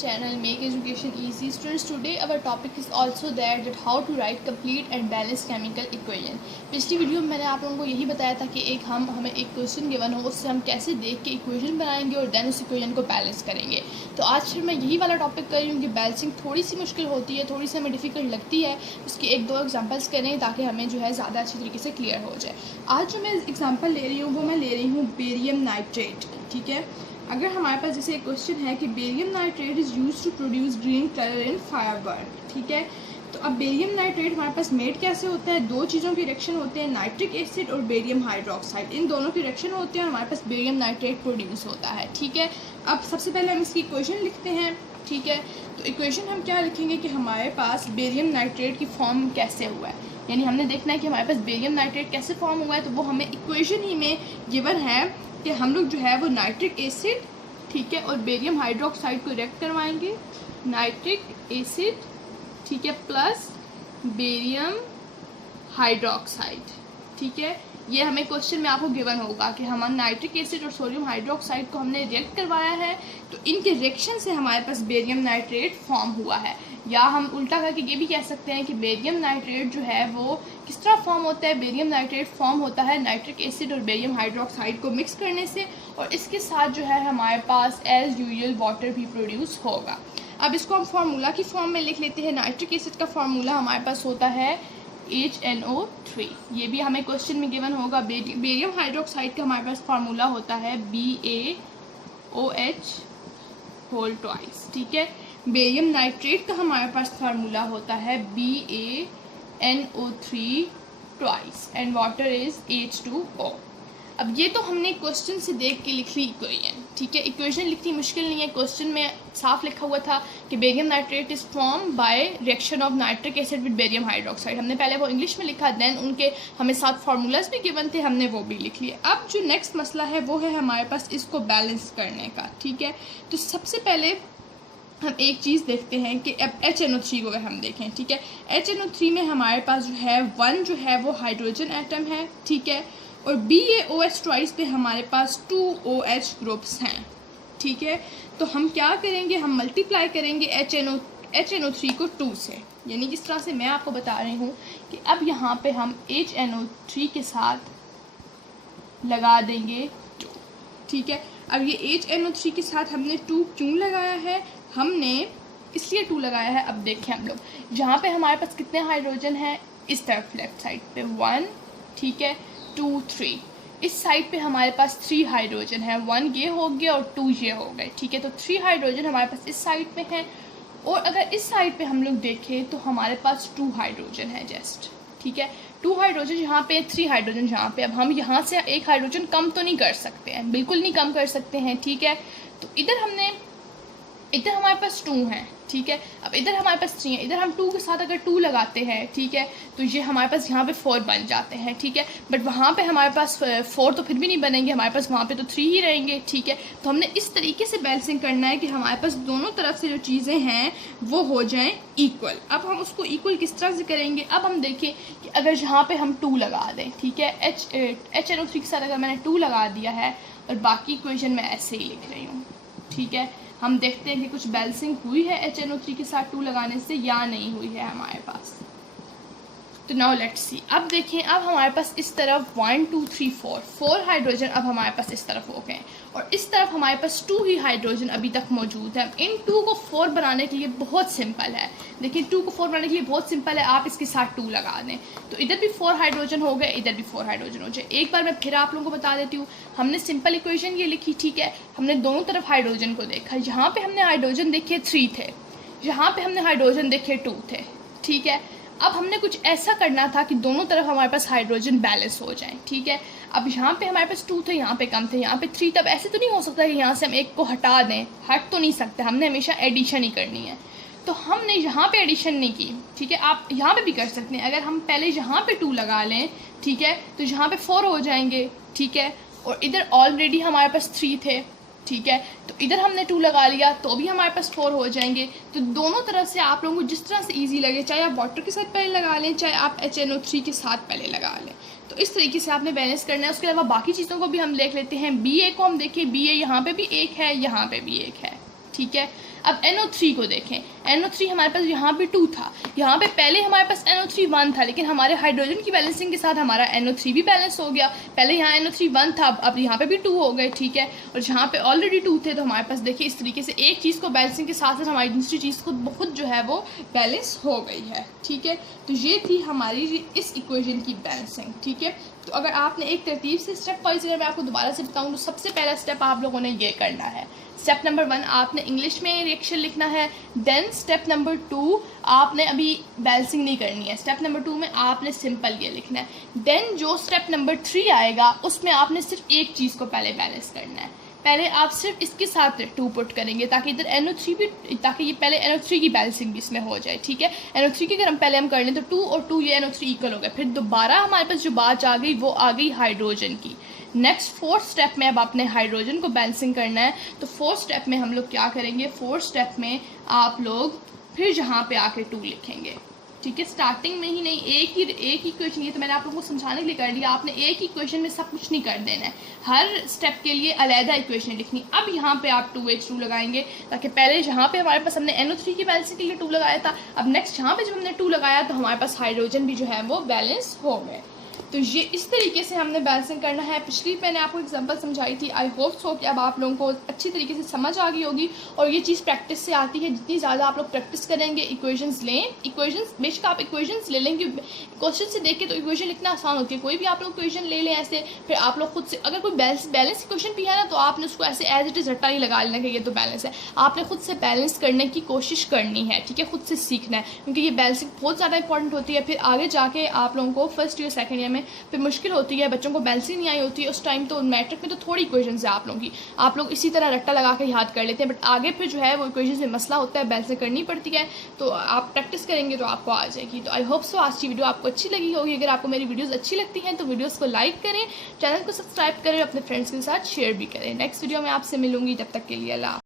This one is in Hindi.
channel Make Education Easy. Students, today our topic is also that how to write complete and balanced chemical equation. पिछली वीडियो में मैंने आप लोगों को यही बताया था कि हमें एक क्वेश्चन गिवन हो, उससे हम कैसे देख के इक्वेशन बनाएंगे और देन उस इक्वेशन को बैलेंस करेंगे। तो आज फिर मैं यही वाला टॉपिक कर रही हूँ कि बैलेंसिंग थोड़ी सी मुश्किल होती है, थोड़ी सी हमें डिफ़िकल्ट लगती है। उसकी एक दो एग्जांपल्स करें ताकि हमें जो है ज़्यादा अच्छी तरीके से क्लियर हो जाए। आज जो मैं एग्जांपल ले रही हूँ वो मैं ले रही हूँ बेरियम नाइट्रेट। ठीक है, अगर हमारे पास जैसे एक क्वेश्चन है कि barium nitrate is used to produce green colour in fire burn. ठीक है, तो अब बेरियम नाइट्रेट हमारे पास मेड कैसे होता है? दो चीज़ों के रिएक्शन होते हैं, नाइट्रिक एसिड और बेरियम हाइड्रोक्साइड। इन दोनों के रिएक्शन होते हैं और हमारे पास बेरियम नाइट्रेट प्रोड्यूस होता है। ठीक है, अब सबसे पहले हम इसकी इक्वेशन लिखते हैं। ठीक है, तो इक्वेशन हम क्या लिखेंगे कि हमारे पास बेरियम नाइट्रेट की फॉर्म कैसे हुआ है, यानी हमने देखना है कि हमारे पास बेरियम नाइट्रेट कैसे फॉर्म हुआ है। तो वो हमें इक्वेशन ही में गिवन है कि हम लोग जो है वो नाइट्रिक एसिड, ठीक है, और बेरियम हाइड्रोक्साइड को रिएक्ट करवाएंगे। नाइट्रिक एसिड, ठीक है, प्लस बेरियम हाइड्रोक्साइड। ठीक है, ये हमें क्वेश्चन में आपको गिवन होगा कि हमारा नाइट्रिक एसिड और सोडियम हाइड्रोक्साइड को हमने रिएक्ट करवाया है, तो इनके रिएक्शन से हमारे पास बेरियम नाइट्रेट फॉर्म हुआ है। या हम उल्टा करके ये भी कह सकते हैं कि बेरियम नाइट्रेट जो है वो किस तरह फॉर्म होता है। बेरियम नाइट्रेट फॉर्म होता है नाइट्रिक एसिड और बेरियम हाइड्रोक्साइड को मिक्स करने से, और इसके साथ जो है हमारे पास एज यूजुअल वाटर भी प्रोड्यूस होगा। अब इसको हम फार्मूला की फॉर्म में लिख लेते हैं। नाइट्रिक एसिड का फार्मूला हमारे पास होता है HNO3। ये भी हमें क्वेश्चन में गिवन होगा। बेरियम हाइड्रोक्साइड का हमारे पास फार्मूला होता है BaOH होल ट्वाइस। ठीक है, बेरियम नाइट्रेट का हमारे पास फार्मूला होता है BaNO3 twice and water is H2O। अब ये तो हमने क्वेश्चन से देख के लिख ली इक्वेशन। ठीक है, इक्वेशन लिखनी मुश्किल नहीं है, क्वेश्चन में साफ लिखा हुआ था कि barium nitrate is form by reaction of nitric acid with barium hydroxide. हमने पहले वो इंग्लिश में लिखा, देन उनके हमें साथ फार्मूलाज भी गिवन थे, हमने वो भी लिख लिए। अब जो नेक्स्ट मसला है वो है हमारे पास इसको बैलेंस करने का। ठीक है, तो सबसे पहले हम एक चीज़ देखते हैं कि अब HNO3 को अगर हम देखें, ठीक है, HNO3 में हमारे पास जो है 1 जो है वो हाइड्रोजन एटम है। ठीक है, और BaOH ट्वाइस पे हमारे पास 2OH ग्रुप्स हैं। ठीक है, तो हम क्या करेंगे, हम मल्टीप्लाई करेंगे HNO3 को 2 से, यानी जिस तरह से मैं आपको बता रही हूँ कि अब यहाँ पे हम HNO3 के साथ लगा देंगे 2। ठीक है, अब ये HNO3 के साथ हमने 2 क्यों लगाया है? हमने इसलिए 2 लगाया है। अब देखें हम लोग, जहाँ पे हमारे पास कितने हाइड्रोजन हैं, इस तरफ लेफ्ट साइड पे 1, ठीक है, 2, 3। इस साइड पे हमारे पास 3 हाइड्रोजन है, 1 ये हो गया और 2 ये हो गए। ठीक है, तो 3 हाइड्रोजन हमारे पास इस साइड पे हैं, और अगर इस साइड पे हम लोग देखें तो हमारे पास 2 हाइड्रोजन है जस्ट। ठीक है, 2 हाइड्रोजन यहाँ पे, 3 हाइड्रोजन यहाँ पे। अब हम यहाँ से 1 हाइड्रोजन कम तो नहीं कर सकते हैं, बिल्कुल नहीं कम कर सकते हैं। ठीक है, तो इधर हमारे पास 2 हैं। ठीक है, अब इधर हमारे पास 3 है, इधर हम 2 के साथ अगर 2 लगाते हैं, ठीक है, तो ये हमारे पास यहाँ पे 4 बन जाते हैं। ठीक है, बट वहाँ पे हमारे पास 4 तो फिर भी नहीं बनेंगे, हमारे पास वहाँ पे तो 3 ही रहेंगे। ठीक है, तो हमने इस तरीके से बैलेंसिंग करना है कि हमारे पास दोनों तरफ से जो चीज़ें हैं वो हो जाएं इक्वल। अब हम उसको इक्वल किस तरह से करेंगे? अब हम देखें कि अगर यहाँ पर हम 2 लगा दें, ठीक है, HNO3 के साथ अगर मैंने 2 लगा दिया है और बाकी इक्वेशन मैं ऐसे ही लिख रही हूँ। ठीक है, हम देखते हैं कि कुछ बैलेंसिंग हुई है HNO3 के साथ 2 लगाने से या नहीं हुई है हमारे पास। तो नाउ लेट्स सी। अब देखें, अब हमारे पास इस तरफ 1, 2, 3, 4 हाइड्रोजन अब हमारे पास इस तरफ हो गए, और इस तरफ हमारे पास 2 ही हाइड्रोजन अभी तक मौजूद है। इन 2 को 4 बनाने के लिए बहुत सिंपल है। देखिए, 2 को 4 बनाने के लिए बहुत सिंपल है, आप इसके साथ 2 लगा दें तो इधर भी 4 हाइड्रोजन हो गए, इधर भी 4 हाइड्रोजन हो जाए। एक बार मैं फिर आप लोगों को बता देती हूँ, हमने सिंपल इक्वेशन ये लिखी। ठीक है, हमने दोनों तरफ हाइड्रोजन को देखा, यहाँ पे हमने हाइड्रोजन देखे 3 थे, यहाँ पे हमने हाइड्रोजन देखे 2 थे। ठीक है, अब हमने कुछ ऐसा करना था कि दोनों तरफ हमारे पास हाइड्रोजन बैलेंस हो जाए। ठीक है, अब यहाँ पे हमारे पास 2 थे, यहाँ पे कम थे, यहाँ पे 3। तब ऐसे तो नहीं हो सकता कि यहाँ से हम एक को हटा दें, हट तो नहीं सकते, हमने हमेशा एडिशन ही करनी है। तो हमने यहाँ पे एडिशन नहीं की। ठीक है, आप यहाँ पे भी कर सकते हैं। अगर हम पहले यहाँ पे 2 लगा लें, ठीक है, तो यहाँ पे 4 हो जाएंगे। ठीक है, और इधर ऑलरेडी हमारे पास 3 थे। ठीक है, तो इधर हमने 2 लगा लिया तो भी हमारे पास 4 हो जाएंगे। तो दोनों तरफ से आप लोगों को जिस तरह से इजी लगे, चाहे आप वाटर के साथ पहले लगा लें, चाहे आप HNO3 के साथ पहले लगा लें, तो इस तरीके से आपने बैलेंस करना है। उसके अलावा बाकी चीज़ों को भी हम देख लेते हैं। BA को हम देखें, BA यहाँ पे भी 1 है, यहाँ पे भी 1 है। ठीक है। अब NO3 को देखें, NO3 हमारे पास यहाँ पे 2 था, यहाँ पे पहले हमारे पास NO3 1 था, लेकिन हमारे हाइड्रोजन की बैलेंसिंग के साथ हमारा NO3 भी बैलेंस हो गया। पहले यहाँ NO3 1 था, अब यहाँ पे भी 2 हो गए, ठीक है। और जहाँ पे ऑलरेडी 2 थे तो हमारे पास देखिए इस तरीके से एक चीज़ को बैलेंसिंग के साथ साथ हमारी दूसरी चीज़ को बहुत जो है वो बैलेंस हो गई है, ठीक है। तो ये थी हमारी इस इक्वेशन की बैलेंसिंग, ठीक है। तो अगर आपने एक तरतीब से स्टेप वाइज अगर मैं आपको दोबारा से बताऊँ तो सबसे पहला स्टेप आप लोगों ने ये करना है। स्टेप नंबर 1 आपने इंग्लिश में रिएक्शन लिखना है। देन स्टेप नंबर 2 आपने अभी बैलेंसिंग नहीं करनी है, स्टेप नंबर 2 में आपने सिंपल ये लिखना है। देन जो स्टेप नंबर 3 आएगा उसमें आपने सिर्फ एक चीज़ को पहले बैलेंस करना है। पहले आप सिर्फ इसके साथ 2 पुट करेंगे ताकि इधर NO3 भी, ताकि ये पहले NO3 की बैलेंसिंग भी इसमें हो जाए, ठीक है। NO3 की अगर हम पहले हम कर लें तो 2 और 2 ये NO3 इक्वल हो गए। फिर दोबारा हमारे पास जो बात आ गई वो आ गई हाइड्रोजन की। नेक्स्ट 4th स्टेप में अब आपने हाइड्रोजन को बैलेंसिंग करना है। तो 4th स्टेप में हम लोग क्या करेंगे, 4th स्टेप में आप लोग फिर जहाँ पे आके 2 लिखेंगे, ठीक है। स्टार्टिंग में ही नहीं, एक ही इक्वेशन, ये तो मैंने आप लोगों को समझाने के लिए कर लिया। आपने एक ही इक्वेशन में सब कुछ नहीं कर देना है, हर स्टेप के लिए अलहदा इक्वेशन लिखनी। अब यहाँ पे आप 2H2 लगाएंगे ताकि पहले जहाँ पे हमारे पास हमने NO3 की बैलेंसिंग के लिए 2 लगाया था, अब नेक्स्ट यहाँ पे जब हमने 2 लगाया तो हमारे पास हाइड्रोजन भी जो है वो बैलेंस हो गए। तो ये इस तरीके से हमने बैलेंसिंग करना है। पिछली मैंने आपको एग्जांपल समझाई थी, आई होप सो कि अब आप लोगों को अच्छी तरीके से समझ आ गई होगी। और ये चीज़ प्रैक्टिस से आती है, जितनी ज़्यादा आप लोग प्रैक्टिस करेंगे, इक्वेशंस लें, इक्वेशंस बेशक आप इक्वेशंस ले लेंगे, क्वेश्चन से देख के तो इक्वेशन लिखना आसान होती है। कोई भी आप लोग इक्वेशन ले लें ऐसे, फिर आप लोग खुद से अगर कोई बैलेंस इक्वेशन भी है ना तो आपने उसको ऐसे एज इट इज़ रट्टा ही लगा लेना कि ये तो बैलेंस है। आपने खुद से बैलेंस करने की कोशिश करनी है, ठीक है, खुद से सीखना है, क्योंकि ये बैलेंसिंग बहुत ज़्यादा इंपॉर्टेंट होती है। फिर आगे जाके आप लोगों को फर्स्ट ईयर सेकेंड ईयर में फिर मुश्किल होती है, बच्चों को बैलेंसिंग नहीं आई होती है उस टाइम। तो मैट्रिक में तो थोड़ी इक्वेशंस है आप लोगों की, आप लोग इसी तरह रट्टा लगा के याद कर लेते हैं, बट आगे फिर जो है वो इक्वेशंस में मसला होता है, बैलेंसिंग करनी पड़ती है। तो आप प्रैक्टिस करेंगे तो आपको आ जाएगी। तो आई होप सो आज की वीडियो आपको अच्छी लगी होगी। अगर आपको मेरी वीडियोस अच्छी लगती हैं तो वीडियोस को लाइक करें, चैनल को सब्सक्राइब करें, अपने फ्रेंड्स के साथ शेयर भी करें। नेक्स्ट वीडियो में आपसे मिलूंगी, तब तक के लिए अल्लाह।